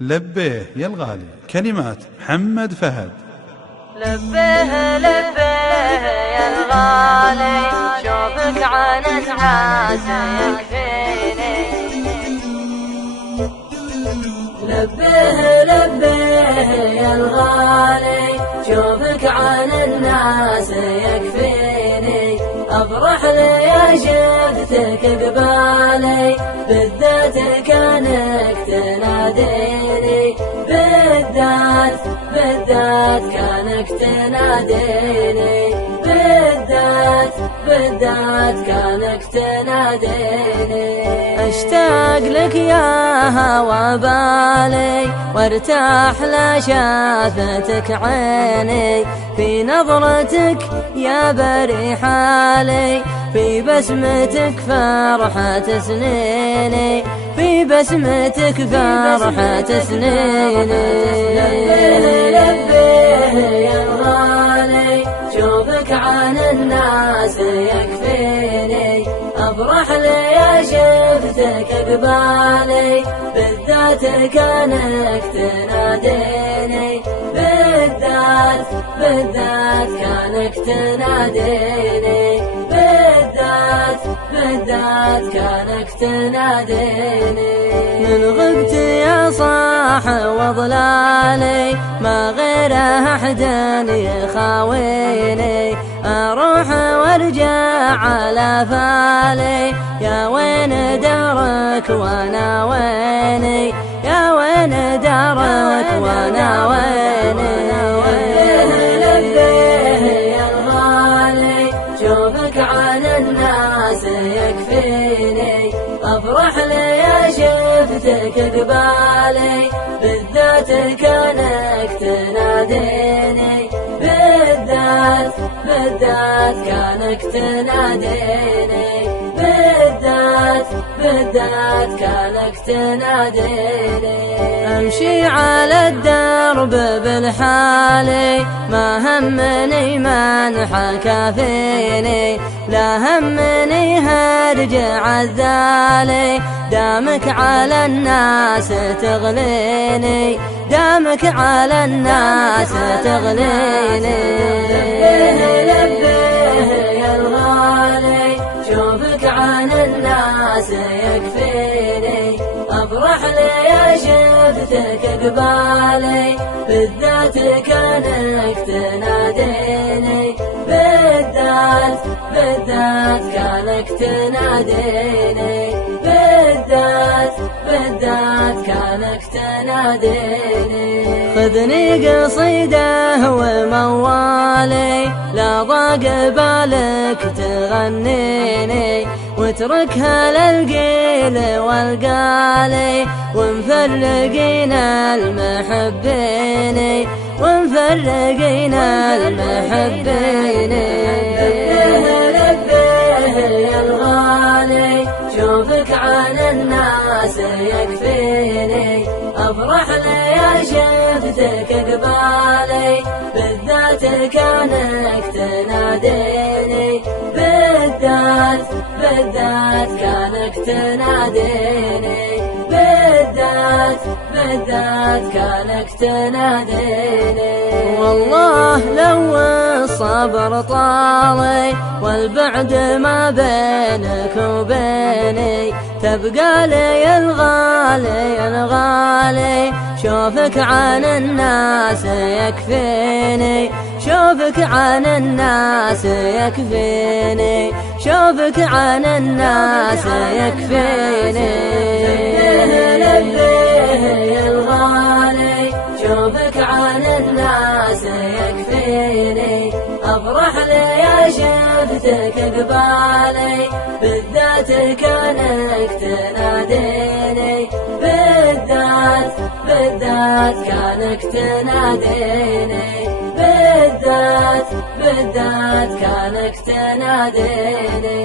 لبيه يا الغالي، كلمات محمد فهد. لبيه لبيه يا الغالي، شوفك عن الناس يكفيني. لبيه لبيه يا الغالي، شوفك عن الناس يكفيني. أفرح لي يا شفتك قبالي، بالذات كانك تناديني. بالذات كانك تناديني. بالذات كانك تناديني. اشتاق لك يا هوى بالي، وارتاح لشافتك عيني. في نظرتك يا بري حالي، في بسمتك فرحة سنيني. في بسمتك فرحة سنيني. لبيه يا الغالي، شوفك عن الناس يكفيني. أفرح لي يا شفتك قبالي، بالذات كانك تناديني. بالذات كانك تناديني. بالذات كانك تناديني. من غبت يا صاح وظلالي، ما غير أحد يخاويني. أروح وارجع على فالي، يا وين دارك وانا ويني. يا وين دارك وانا ويني. لبيه يا الغالي، شوفك عن الناس يكفيني. أفرح لي يا شفتك قبالي، بالذات كانك تناديني. بالذات كانك تناديني. بالذات كانك تناديني. أمشي على الدرب بالحالي، ما همني من حكى فيني. لا همني هرجع الذالي، دامك على الناس تغليني. دامك على الناس تغليني. لبيه يا الغالي، شوفك عن الناس يكفيني. أفرح لي يا شفتك قبالي، بالذات كانك تناديني. بالذات كانك تناديني. بالذات كانك تناديني. خذني قصيده وموالي، لا ضاق بالك تغنيني. واتركها للقيل والقالي، ومفرقين المحبين. ومفرقين المحبين. لبيه يا الغالي، شوفك عن الناس يكفيني. أفرح لي يا شفتك قبالي، بالذات كانك تناديني. بالذات كانك تناديني. بالذات كانك تناديني. والله لو الصبر طالي، والبعد ما بينك وبيني، تبقى لي الغالي الغالي. شوفك عن الناس يكفيني. شوفك عن الناس يكفيني. شوفك عن الناس يكفيني. لبيه يا الغالي، شوفك عن الناس يكفيني. أفرح لي يا شفتك قبالي، بالذات كانك تناديني. بالذات كانك تناديني. بالذات كانك تناديني.